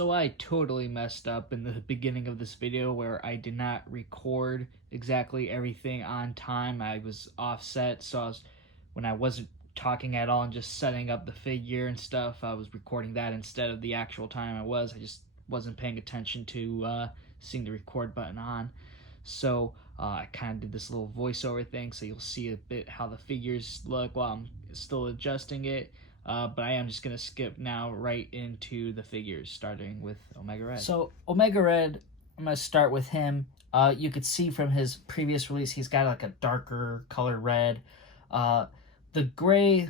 So I totally messed up in the beginning of this video where I did not record exactly everything on time. I was offset, so when I wasn't talking at all and just setting up the figure and stuff, I was recording that instead of the actual time I just wasn't paying attention to seeing the record button on. So I kind of did this little voiceover thing, so you'll see a bit how the figures look while I'm still adjusting it. But I am just going to skip now right into the figures, starting with Omega Red. So Omega Red, I'm going to start with him. You could see from his previous release, he's got like a darker color red. The gray,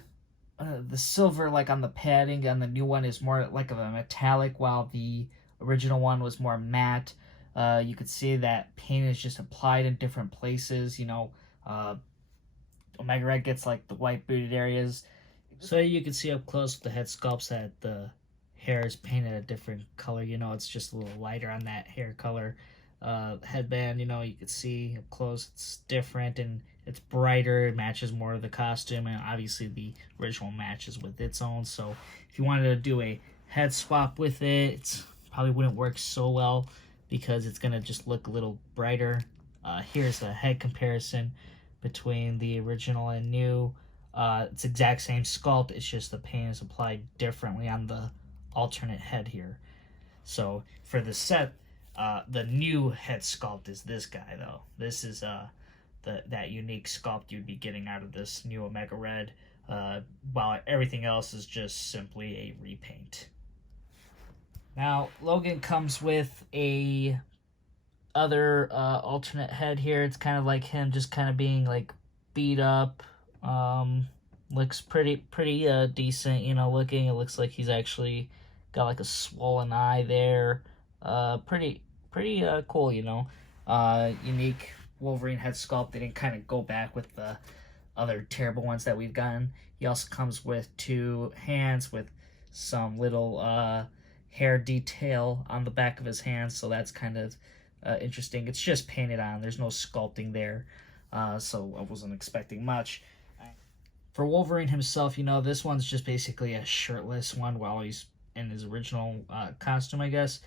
the silver like on the padding on the new one is more like of a metallic, while the original one was more matte. You could see that paint is just applied in different places. Omega Red gets like the white booted areas. So you can see up close with the head sculpts that the hair is painted a different color. It's just a little lighter on that hair color. Headband, you can see up close it's different and it's brighter. It matches more of the costume, and obviously the original matches with its own. So if you wanted to do a head swap with it, it probably wouldn't work so well because it's going to just look a little brighter. Here's a head comparison between the original and new. It's exact same sculpt, it's just the paint is applied differently on the alternate head here. So for the set, the new head sculpt is this guy though. This is that unique sculpt you'd be getting out of this new Omega Red, while everything else is just simply a repaint. Now Logan comes with a other alternate head here. It's kind of like him just kind of being like beat up. Looks pretty decent, looking. It looks like he's actually got like a swollen eye there. Pretty cool, unique Wolverine head sculpt. They didn't kind of go back with the other terrible ones that we've gotten. He also comes with two hands with some little hair detail on the back of his hands, so that's kind of interesting. It's just painted on. There's no sculpting there, so I wasn't expecting much. For Wolverine himself, this one's just basically a shirtless one while he's in his original costume, I guess.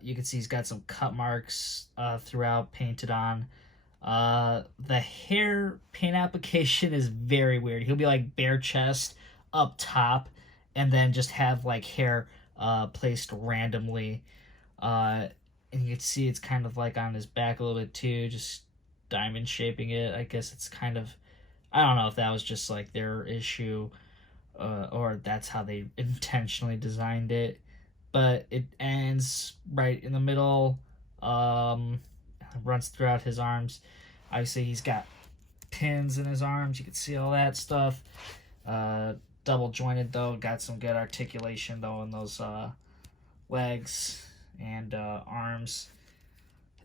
You can see he's got some cut marks throughout painted on. The hair paint application is very weird. He'll be like bare chest up top and then just have like hair placed randomly. And you can see it's kind of like on his back a little bit too, just diamond shaping it. I guess it's kind of, I don't know if that was just like their issue or that's how they intentionally designed it, but it ends right in the middle, runs throughout his arms. Obviously he's got pins in his arms, you can see all that stuff. Double jointed though, got some good articulation though in those legs and arms.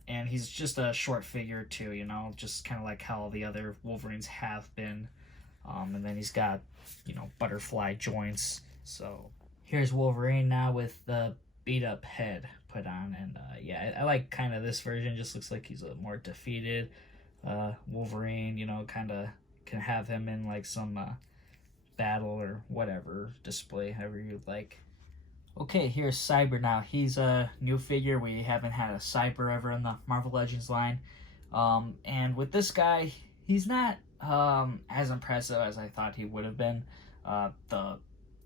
And he's just a short figure too, just kind of like how the other Wolverines have been. And then he's got, butterfly joints. So here's Wolverine now with the beat up head put on. And yeah, I like kind of this version. Just looks like he's a more defeated Wolverine, kind of can have him in like some battle or whatever display, however you'd like. Okay, here's Cyber now. He's a new figure. We haven't had a Cyber ever in the Marvel Legends line. And with this guy, he's not as impressive as I thought he would have been. The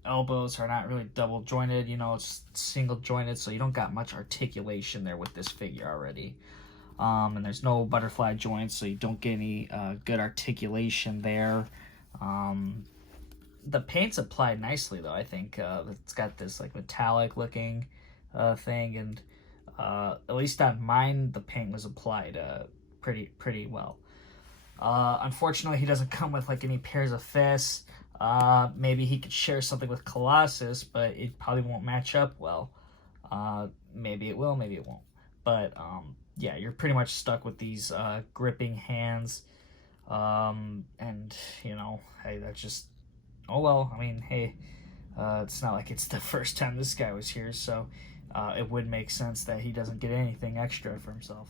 elbows are not really double jointed, it's single jointed, so you don't got much articulation there with this figure already. And there's no butterfly joints, so you don't get any good articulation there. The paint's applied nicely though. I think it's got this like metallic looking thing, and at least on mine the paint was applied pretty well. Unfortunately he doesn't come with like any pairs of fists. Maybe he could share something with Colossus, but it probably won't match up well. Maybe it will, maybe it won't, but yeah, you're pretty much stuck with these gripping hands. And hey, that's just, oh well, I mean, hey, it's not like it's the first time this guy was here, so it would make sense that he doesn't get anything extra for himself.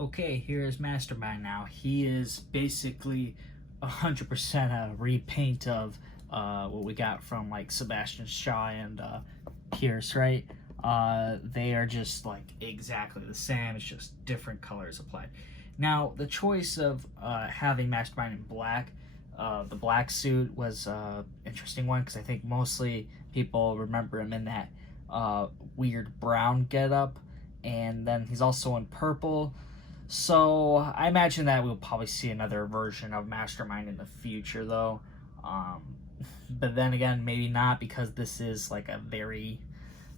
Okay, here's Mastermind now. He is basically 100% a repaint of what we got from like Sebastian Shaw and Pierce, right? They are just like exactly the same. It's just different colors applied. Now, the choice of having Mastermind in black, the black suit was interesting one because I think mostly people remember him in that weird brown getup, and then he's also in purple. So I imagine that we'll probably see another version of Mastermind in the future, though. Um, but then again, maybe not because this is like a very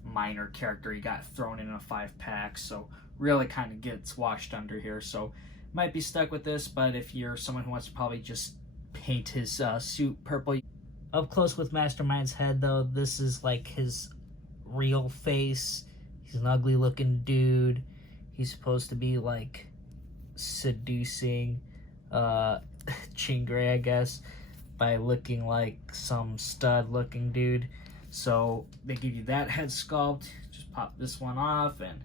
minor character. He got thrown in a 5-pack, so really kind of gets washed under here. So might be stuck with this, but if you're someone who wants to probably just paint his suit purple. Up close with Mastermind's head, though, this is like his real face. He's an ugly looking dude. He's supposed to be like seducing Chingray, I guess, by looking like some stud looking dude. So they give you that head sculpt. Just pop this one off, and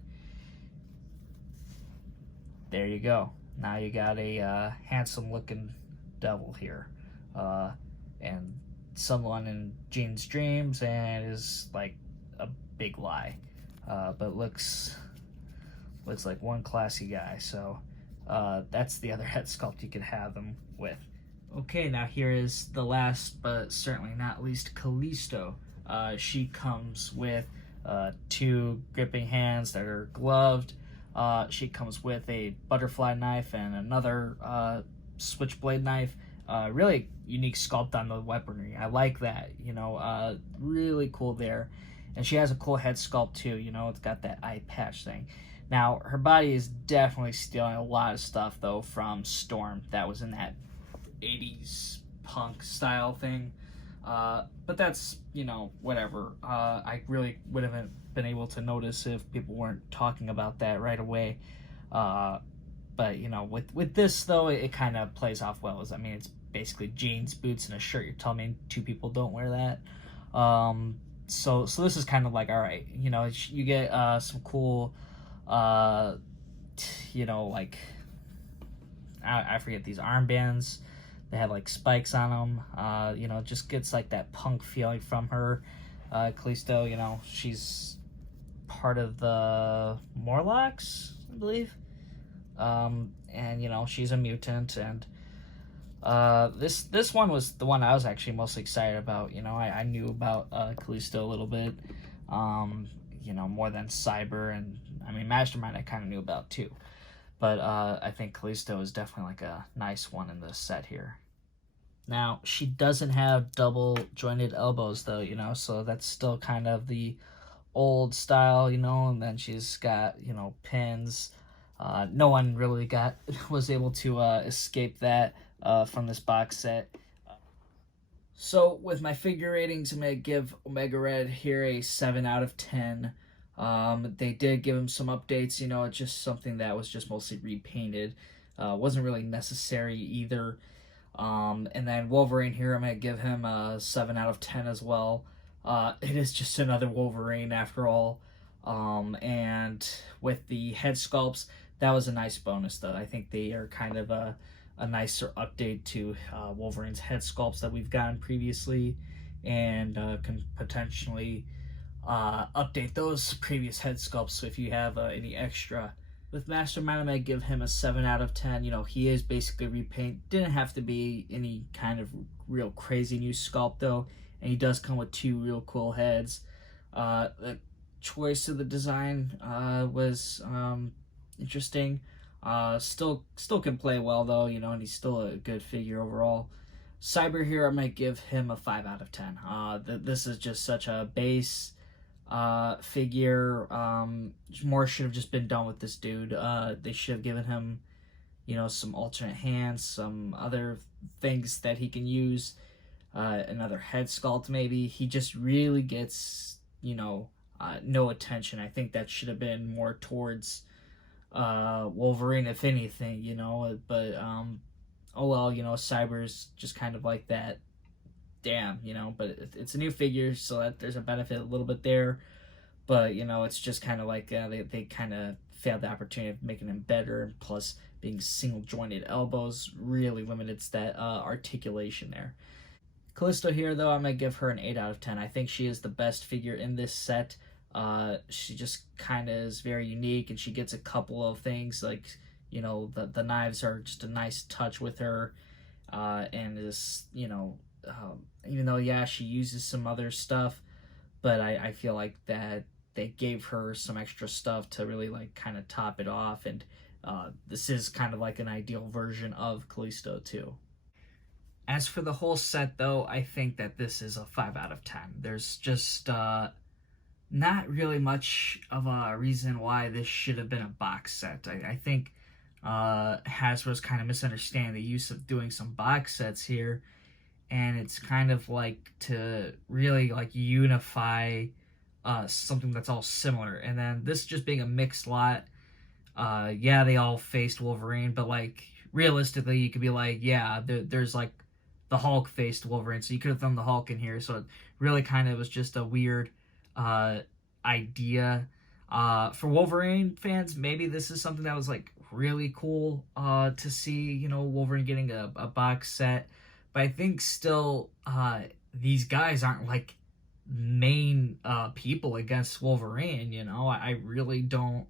there you go. Now you got a handsome looking devil here, and someone in Jean's dreams, and is like a big lie, but looks like one classy guy. So that's the other head sculpt you could have him with. Okay, now here is the last but certainly not least, Callisto. She comes with 2 gripping hands that are gloved. She comes with a butterfly knife and another switchblade knife. Really unique sculpt on the weaponry. I like that, really cool there. And she has a cool head sculpt too, it's got that eye patch thing. Now, her body is definitely stealing a lot of stuff, though, from Storm that was in that 80s punk style thing. But that's, whatever. I really would have been able to notice if people weren't talking about that right away. But, with this, though, it kind of plays off well. It's basically jeans, boots, and a shirt. You're telling me 2 people don't wear that? So this is kind of like, all right, you get some cool, like, I forget these armbands. They have like spikes on them. Just gets like that punk feeling from her. Callisto, she's part of the Morlocks, I believe. And she's a mutant, and this one was the one I was actually most excited about. I knew about Callisto a little bit, more than Cyber, and Mastermind I kind of knew about too. But I think Callisto is definitely like a nice one in this set here. Now, she doesn't have double jointed elbows though, so that's still kind of the old style, and then she's got, pins. No one really was able to escape that from this box set. So with my figure ratings, I'm going to give Omega Red here a 7 out of 10. They did give him some updates, it's just something that was just mostly repainted. Wasn't really necessary either. And then Wolverine here, I'm going to give him a 7 out of 10 as well. It is just another Wolverine after all. And with the head sculpts, that was a nice bonus though. I think they are kind of a nicer update to Wolverine's head sculpts that we've gotten previously, and can potentially update those previous head sculpts. So if you have any extra. With Mastermind, I'm going to give him a 7 out of 10. He is basically repaint. Didn't have to be any kind of real crazy new sculpt, though. And he does come with 2 real cool heads. The choice of the design was interesting. Still can play well, though, and he's still a good figure overall. Cyber here, I might give him a 5 out of 10. This is just such a base figure. More should have just been done with this dude. They should have given him, some alternate hands, some other things that he can use, another head sculpt maybe. He just really gets, no attention. I think that should have been more towards Wolverine, if anything, but oh well, Cyber's just kind of like that. Damn, but it's a new figure, so that there's a benefit a little bit there. But it's just kind of like they kind of failed the opportunity of making him better, and plus being single jointed elbows really limits that articulation there. Callisto here, though, I'm gonna give her an 8 out of 10. I think she is the best figure in this set. She just kind of is very unique, and she gets a couple of things like, the knives are just a nice touch with her, and is, even though, yeah, she uses some other stuff, but I feel like that they gave her some extra stuff to really like kind of top it off, and this is kind of like an ideal version of Callisto too. As for the whole set, though, I think that this is a 5 out of 10. There's just not really much of a reason why this should have been a box set. I think Hasbro's kind of misunderstanding the use of doing some box sets here, and it's kind of like to really like unify something that's all similar. And then this just being a mixed lot, yeah, they all faced Wolverine, but like realistically, you could be like, yeah, there's like the Hulk faced Wolverine, so you could have thrown the Hulk in here. So it really kind of was just a weird idea. For Wolverine fans, maybe this is something that was like really cool to see, Wolverine getting a box set. But I think still these guys aren't like main people against Wolverine, I really don't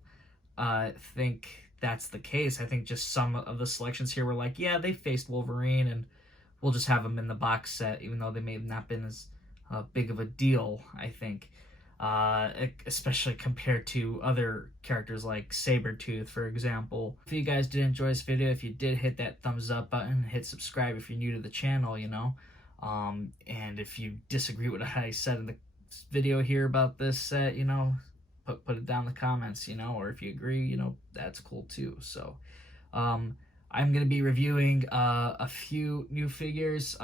think that's the case. I think just some of the selections here were like, yeah, they faced Wolverine, and we'll just have them in the box set, even though they may have not been as big of a deal, I think. Especially compared to other characters like Sabretooth, for example. If you guys did enjoy this video, if you did, hit that thumbs up button, hit subscribe if you're new to the channel, and if you disagree with what I said in the video here about this set, put it down in the comments, or if you agree, that's cool too. So I'm gonna be reviewing a few new figures,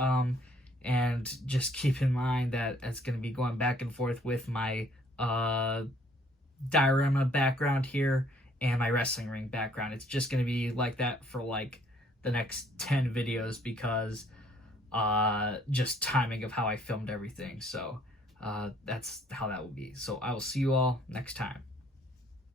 and just keep in mind that it's going to be going back and forth with my diorama background here and my wrestling ring background. It's just going to be like that for like the next 10 videos because just timing of how I filmed everything. So that's how that will be. So I will see you all next time.